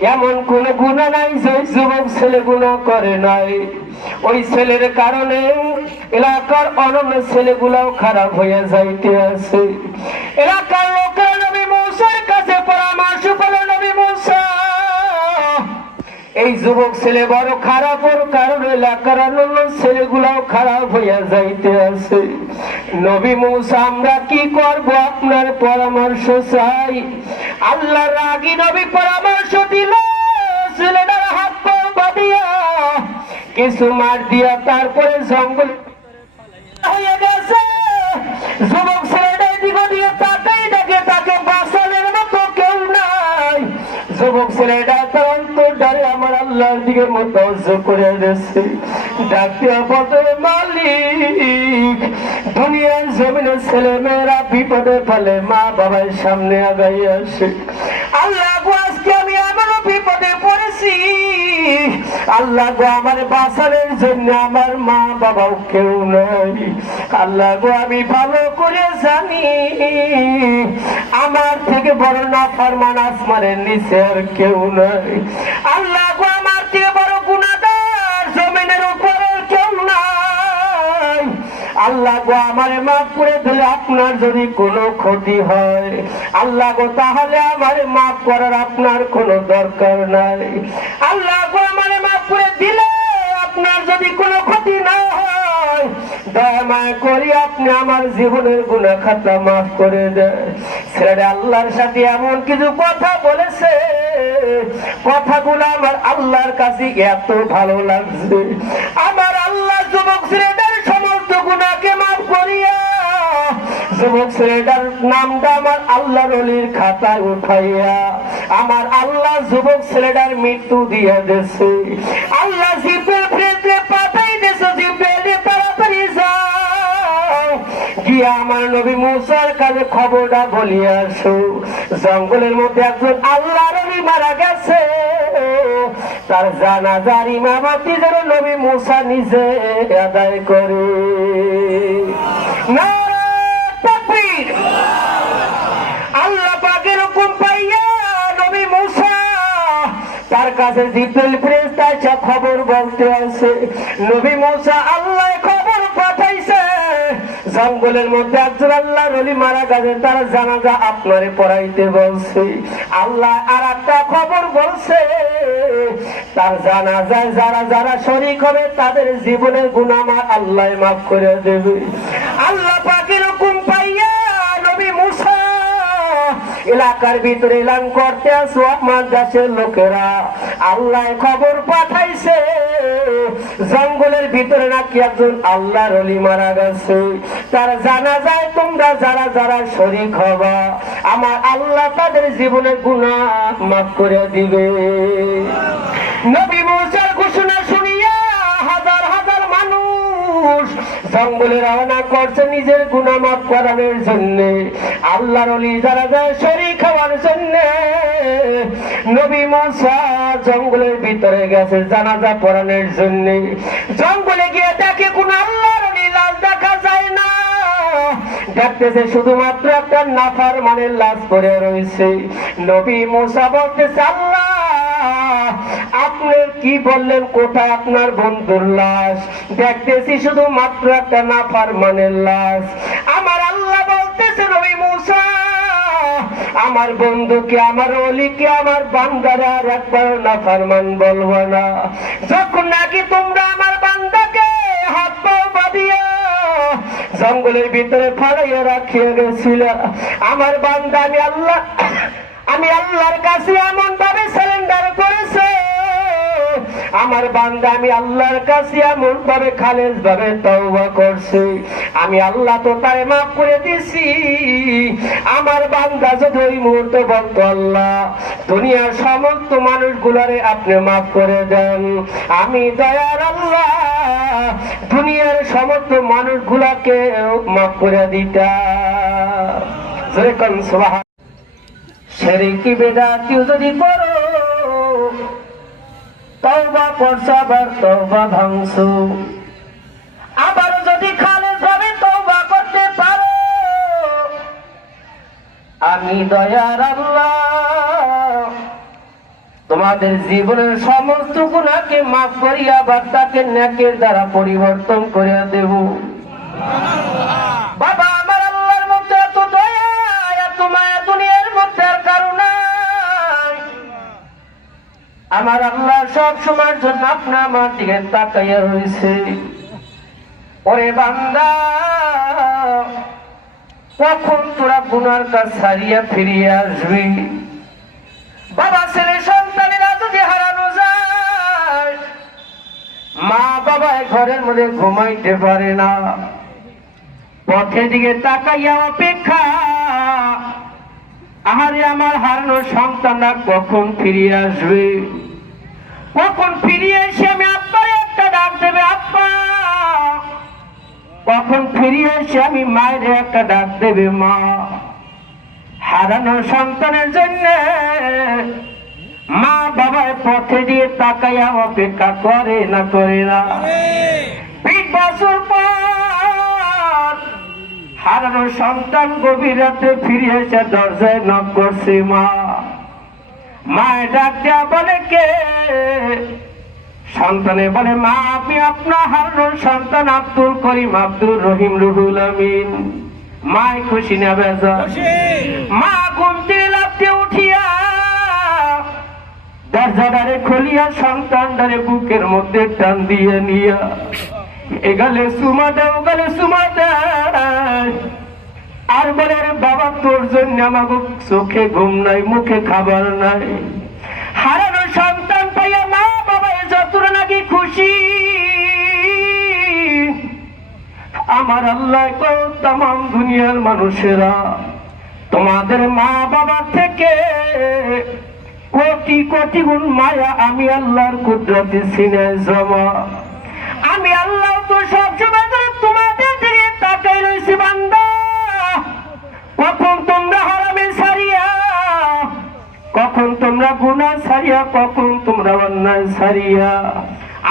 এমন কোন গুনাহ নাই যে যুবক ছেলে গুনাহ করে নাই। ওই ছেলের কারণে এলাকার অন্য ছেলেগুলাও খারাপ হয়ে যাইতে আছে। এলাকার লোকের নবী মূসার কাছে পরামর্শ পেল, নবী মূসা এই যুবক ছেলে বড় খারাপ, ওর কারণে এলাকার অন্য ছেলেগুলাও খারাপ হইয়া যাইতে আছে। নবী মূসা আমরা কি করব, আপনার পরামর্শ চাই। আল্লাহর রাগী নবী পরামর্শ দিল, ছেলেটার হাত পা বাঁধিয়া কিছু মার দিয়া তারপরে জঙ্গল হয়ে গেছে। যুবক ছেলেটা এদিকে দিয়ে তাকাই দেখে তাকে বাঁচানোর মতো কেউ নাই। যুবক ছেলেটা তার ডরে আমার আল্লাহর দিকে মুতাওয়াজ্জো করে দিয়েছে। ডাকিয়া বলে, মালিক দুনিয়ার জমিনের ছেলে মেয়েরা বিপদে ফেলে মা বাবার সামনে আগাই আসে। আল্লাহ গো আজকে আমি আমারও বিপদে পড়েছি। আল্লাহ গো আমার বাঁচানোর জন্য আমার মা বাবাও কেউ নাই। আল্লাহ গো আমি ভালো করে জানি আমার থেকে বড় নাফরমান আসমানের নিচে আর কেউ নাই। আল্লাহ গো আমার থেকে বড় গুনাহগার জমিনের উপরে কেউ নাই। আল্লাহ গো আমারে মাফ করে দিলে আপনার যদি কোনো ক্ষতি হয়, আল্লাহ গো তাহলে আমারে মাফ করার আপনার কোনো দরকার নাই। আল্লাহ গো আমারে মাফ করে দিলে আপনার যদি কোনো ক্ষতি না হয়, দয়া মায়া করি আপনি আমার জীবনের গুনাহ খাতা মাফ করে দেন। ছেলেটা আল্লাহর সাথে এমন কিছু কথা বলেছে, কথাগুলো আমার আল্লাহর কাছে এত ভালো লাগছে। আমার আল্লাহ যুবক ছেলেটার সমস্ত গুনাহকে মাফ করিয়া যুবক ছেলেটার নামটা আমার আল্লাহর ওলির খাতায় উঠাইয়া আমার আল্লাহ যুবক ছেলেটার মৃত্যু দিয়ে দিয়েছে। আল্লাহ জিব্রাইল ফেরেশতা পাঠাই দিয়েছে, জিব্রাইল তাড়াতাড়ি যাও গিয়া আমার নবী মূসার কাছে খবরটা বলিয়া আসো। জঙ্গলের মধ্যে একজন আল্লাহর ওলি মারা গেছে, তার জানাজার ইমামতি যেন নবী মূসা নিজে আদায় করে। আল্লাহ পাকের হুকুম পাইয়া নবী মূসা তার কাছে জিব্রাইল ফেরেশতা এসে খবর বলতে আছে। নবী মূসা আল্লাহ খবর পাঠাইছে জঙ্গলের মধ্যে একজন আল্লাহর ওলি মারা গেছে, তার জানাজা আপনারে পড়াইতে বলছে। আল্লাহ আর একটা খবর বলছে, তার জানাজায় যারা যারা শরীক হবে তাদের জীবনের গুনাহ আল্লাহ মাফ করে দেবে। আল্লাহ পাকের হুকুম পাইয়া নবী মূসা এলাকার ভিতরে এলান করতে আসো, আমার দেশের লোকেরা আল্লাহ খবর পাঠাইছে জঙ্গলের ভিতরে নাকি একজন আল্লাহর ওলি মারা গেছে, তার জানাজায় তোমরা যারা যারা শরীক হবা আমার আল্লাহ তাদের জীবনের গুনাহ মাফ করে দিবে। নবী মূসার ঘোষণা শুনিয়া হাজার হাজার মানুষ জঙ্গলে রওনা করছে নিজের গুনাহ মাফ করানোর জন্য, আল্লাহর ওলি যারা যায় শরীক হওয়ার জন্য। নবী মূসা জঙ্গলের ভিতরে গেছে জানাজা পড়ানোর জন্য। জঙ্গলে গিয়ে দেখে কোন আল্লাহর ওলি লাশ দেখা যায় না, দেখতেছে শুধুমাত্র একটা নাফরমানের লাশ পড়ে রয়েছে। নবী মূসা বলতেছে, আল্লাহ আপনি কি বললেন, কোথায় আপনার বন্ধুর লাশ? দেখতেছি শুধুমাত্র একটা নাফরমানের লাশ। আমার আল্লাহ বলতেছে, নবী মূসা আমার বন্ধুকে আমার ওলিকে আমার বান্দারা আর একবার নাফরমান বলবো না। যখন নাকি তোমরা আমার বান্দাকে হাত পা বাঁধিয়া জঙ্গলের ভিতরে ফালাইয়া রাখিয়ে গেছিল, আমার বান্দা আমি আল্লাহর কাছে এমন ভাবে সারেন্ডার করেছে, আমার বান্দা আমি আল্লাহর কাছে এমন ভাবে খালেস ভাবে তওবা করছে, আমি আল্লাহ তো তারে মাফ করে দিছি। আমার বান্দা যদি ওই মুহূর্তে বলতো, আল্লাহ দুনিয়ার সমস্ত মানুষগুলারে আপনি মাফ করে দেন, আমি দয়ার আল্লাহ দুনিয়ার সমস্ত মানুষগুলাকে মাফ করে দিতাম। সুবহান। শিরকি বিদআত যদি করো তওবা করছো আবার তওবা ভাঙছো, আবার যদি খালেস ভাবে তওবা করতে পারো, আমি দয়ার আল্লাহ তোমার আমাদের জীবনের সমস্ত গুনাহকে মাফ করিয়া আবার তাকে নেকের দ্বারা পরিবর্তন করিয়া দেব। বাবা আমার আল্লাহর মধ্যে এত দয়া এত মায়া দুনিয়ার মধ্যে আর কারো নাই। আমার আল্লাহ সব সময়ের জন্য আপনি আমার দিকে তাকাইয়া রয়েছে। ওরে বান্দা, কখন তোরা গুনার কাজ ছাড়িয়া ফিরিয়ে আসবি? বাবা ছেলে সন্তানেরা যদি হারানো যায়, মা বাবা ঘরের মধ্যে ঘুমাইতে পারে না, পথের দিকে তাকাইয়া অপেক্ষা, আহারে আমার হারানো সন্তানরা কখন ফিরিয়ে আসবে? কখন ফিরিয়ে এসে আমি আব্বার একটা ডাক দেবে, আব্বা। কখন ফিরিয়ে এসে আমি মায়ের একটা ডাক দেবে, মা। হারানো সন্তানের জন্য মা বাবার পথে দিয়ে তাকাইয়া অপেক্ষা করে না করে না? 20 বছর পর হারানো সন্তান গভীর রাতে ফিরে এসে দরজায় নক করছে, মা। মায়ের ডাক দেয়া বলে, কে? সন্তানে বলে, মা আমি আপনার হারানো সন্তান আব্দুল করিম আব্দুর রহিম রুহুল আমিন। মায় খুশি না বেজা? মা ঘুম থেকে লাফতে উঠিয়া দরজাটারে খুলিয়া সন্তানটারে বুকের মধ্যে টান দিয়ে নিয়া এগালে সুমা দেয়, ওগালে সুমা দেয়, আর বলে, বাবা তোর জন্য আমাকে চোখে ঘুম নাই, মুখে খাবার নাই। হারানো সন্তান পাইয়া মা বাবা যতটা নাকি খুশি, আমার আল্লাহ তাম দুনিয়ার মানুষেরা তোমাদের মা বাবা থেকে কোটি কোটি গুণ মায়া আমি আল্লাহর কুদরতে সিনে জমা। আমি আল্লাহ তো সবসময় তোমাদের দিকে তাকাই রয়েছি, বান্দা। কখন তোমরা হারামে ছাড়িয়া, কখন তোমরা গুনাহ ছাড়িয়া, কখন তোমরা অন্যায় ছাড়িয়া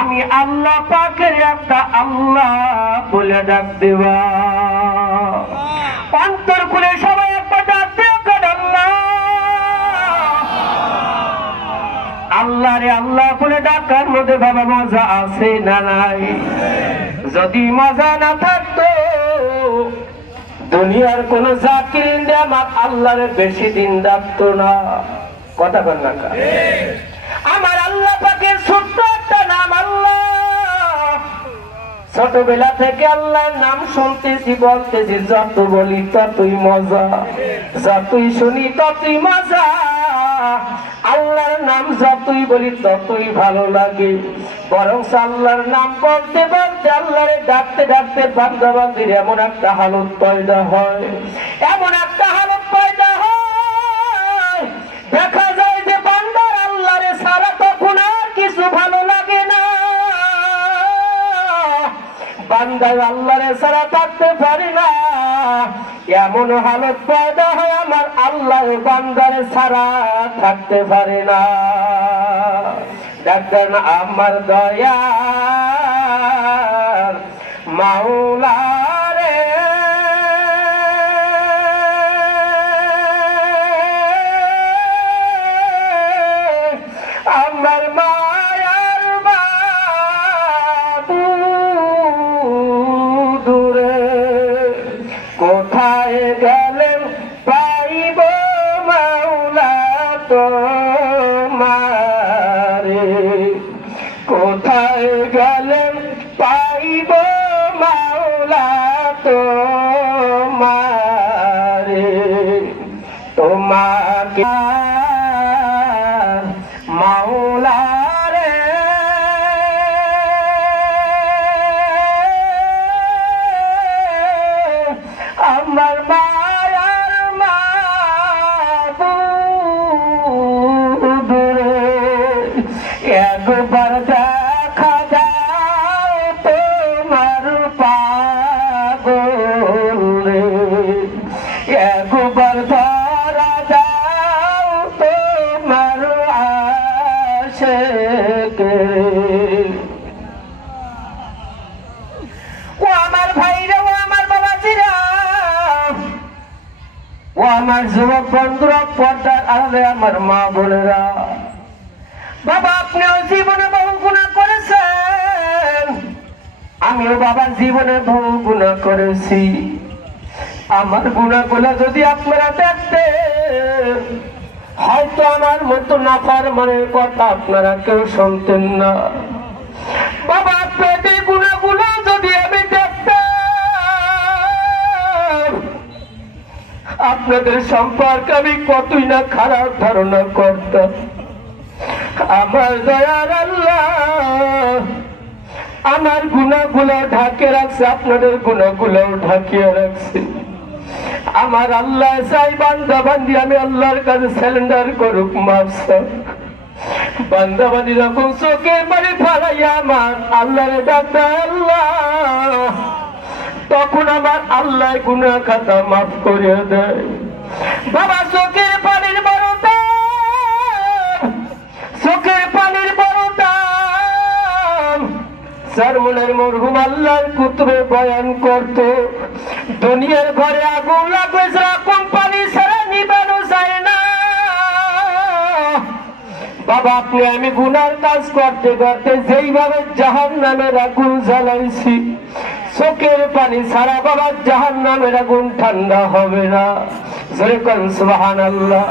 আমি আল্লাহ পাকের একটা আল্লাহ বলে ডাক দেবা। অন্তর খুলে সবাই একবার ডাক দেবা, আল্লাহ। আল্লাহ রে আল্লাহ বলে ডাকার মধ্যে বাবা মজা আছে না নাই? যদি মজা না থাকতো দুনিয়ার কোন জাকির আমার আল্লাহরে বেশি দিন ডাকতো না। কথা বল না? আমার আল্লাহ পাকের ছোট্ট একটা নাম আল্লাহ। ছোটবেলা থেকে আল্লাহর নাম শুনতেছি, বলতেছি, যত বলি ততই মজা, যতই শুনি ততই মজা। আল্লাহর নাম যতই বলি ততই ভালো লাগে। বরং আল্লাহর নাম বলতে বলতে আল্লাহরে ডাকতে ডাকতে বান্দা বান্দির এমন একটা হালত পয়দা হয়, এমন একটা হালত পয়দা হয়, দেখা যায় যে বান্দার আল্লাহরে সারা তখন আর কিছু ভালো লাগে না। বান্দার আল্লাহরে সারা থাকতে পারে না, এমন হালত পয়দা হয় আমার আল্লাহ বান্দারে সারা থাকতে পারে না। ডাক্তার না আমার দয়ার মাওলা রে, আমার মায়ার মাবুদ রে, কোথায় গেলেন পাইব মাওলা তোমারে, কোথায় গেলেন পাইব মাওলা তোমারে, তোমাকে মাওলা রে। আমার মায়ার মাবুদ রে, একবার দেখা দাও তোমার পাগল রে, একবার ধরা দাও তোমার আশিক রে। ও আমার ভাইরা, ও আমার বাবাজিরা, ও আমার যুবক বন্ধুরা, পর্দার আড়ালে আমার মা বোনেরা, আপনিও জীবনে বহু গুনাহ করেছেন, আমিও বাবা জীবনে বহু গুনাহ করেছি। আমার গুনাহগুলো যদি আপনারা দেখতেন, হয়তো আমার মতো নাফরমানের কথা আপনারা কেউ শুনতেন না। বাবা পেটে গুনাহগুলো যদি আমি দেখতাম, আপনাদের সম্পর্কে আমি কতই না খারাপ ধারণা করতাম। আমার দয়ার আল্লাহ আমার গুনাহগুলো ঢাকে রাখছে, আপনাদের গুনাহগুলো ঢাকিয়ে রাখছে। আমার আল্লাহ চাই বান্দা বান্দি আমি আল্লাহর কাছে সারেন্ডার করুক, মাফ চাক। বান্দা বান্দি যখন চোখের পানি ফালাইয়া আমার আল্লাহরে ডাকবে আল্লাহ, তখন আমার আল্লাহ গুনাহ খাতা মাফ করে দেয়। বাবা চোখের পানির বড়টা, চোখের পানির বড়টা সারমনের মরহুম আল্লাহর কুতুবে বয়ান করত, দুনিয়ার ঘরে আগুন লাগবে যারা কোম্পানি ছাড়া নিবানো যায় না। বাবা আপনি আমি গুনার কাজ করতে করতে যেইভাবে জাহান্নামের আগুন জ্বালাইছি, চোখের পানি ছাড়া বাবা জাহান্নামের আগুন ঠান্ডা হবে না। জোরে কোন সুবহানাল্লাহ।